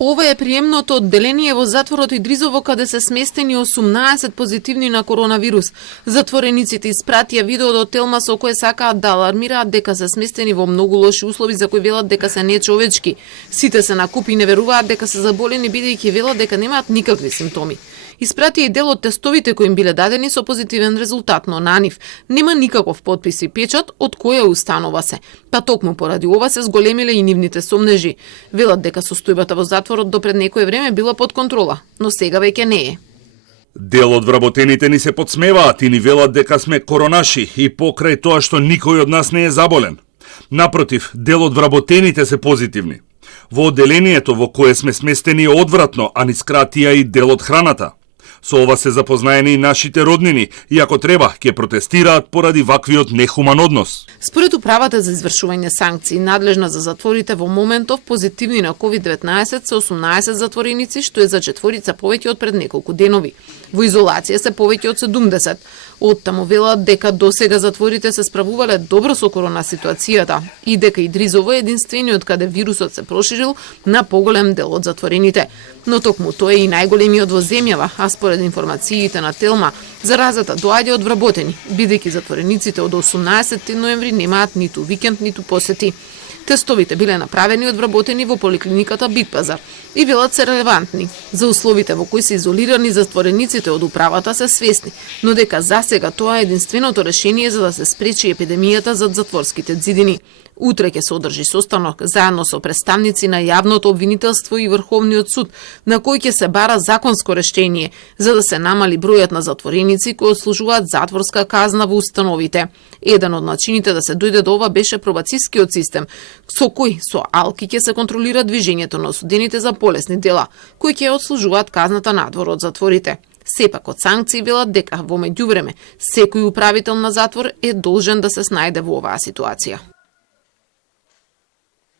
Ова е приемното одделение во затворот Идризово, каде се сместени 18 позитивни на коронавирус. Затворениците испратија видео до Телма со кое сакаат да алармираат дека се сместени во многу лоши услови за кои велат дека се нечовечки. Сите се накупи и не веруваат дека се заболени, бидејќи велат дека немаат никакви симптоми. Испратија и дел од тестовите кои им биле дадени со позитивен резултат, но на нив нема никаков потпис и печат од која установа се. Па токму поради ова се зголемиле и нивните сомнежи. Велат дека состојбата во затворот до пред некое време била под контрола, но сега веќе не е. Дел од вработените ни се подсмеваат и ни велат дека сме коронаши и покрај тоа што никој од нас не е заболен. Напротив, дел од вработените се позитивни. Во одделението во кое сме сместени е одвратно, а ни скратија и дел од храната. Со ова се запознаени и нашите роднини и ако треба, ќе протестираат поради ваквиот нехуман однос. Според управата за извршување санкции, надлежна за затворите во моментов, позитивни на COVID-19 се 18 затвореници, што е за четворица повеќе од пред неколку денови. Во изолација се повеќе од 70. Оттаму велат дека досега затворите се справувале добро со корона ситуацијата и дека Идризово е единствениот каде вирусот се проширил на поголем дел од затворените. Но токму тој е и најголемиот во земјава, а според информациите на Телма, заразата доаѓа од вработени, бидејќи затворениците од 18 ноември немаат ниту викенд, ниту посети. Тестовите биле направени од вработени во поликлиниката Битпазар и велат се релевантни. За условите во кои се изолирани затворениците од управата се свесни, но дека засега тоа е единственото решение за да се спречи епидемијата зад затворските ѕидини. Утре ќе се одржи состанок заедно со представници на јавното обвинителство и Врховниот суд, на кој ќе се бара законско решение за да се намали бројот на затвореници кои отслужуваат затворска казна во установите. Еден од начините да се дојде до ова беше пробацискиот систем, со кој со алки ќе се контролира движењето на осудените за полесни дела, кои ќе отслужуваат казната надвор од затворите. Сепак од санкции велат дека во меѓувреме секој управител на затвор е должен да се снајде во оваа ситуација.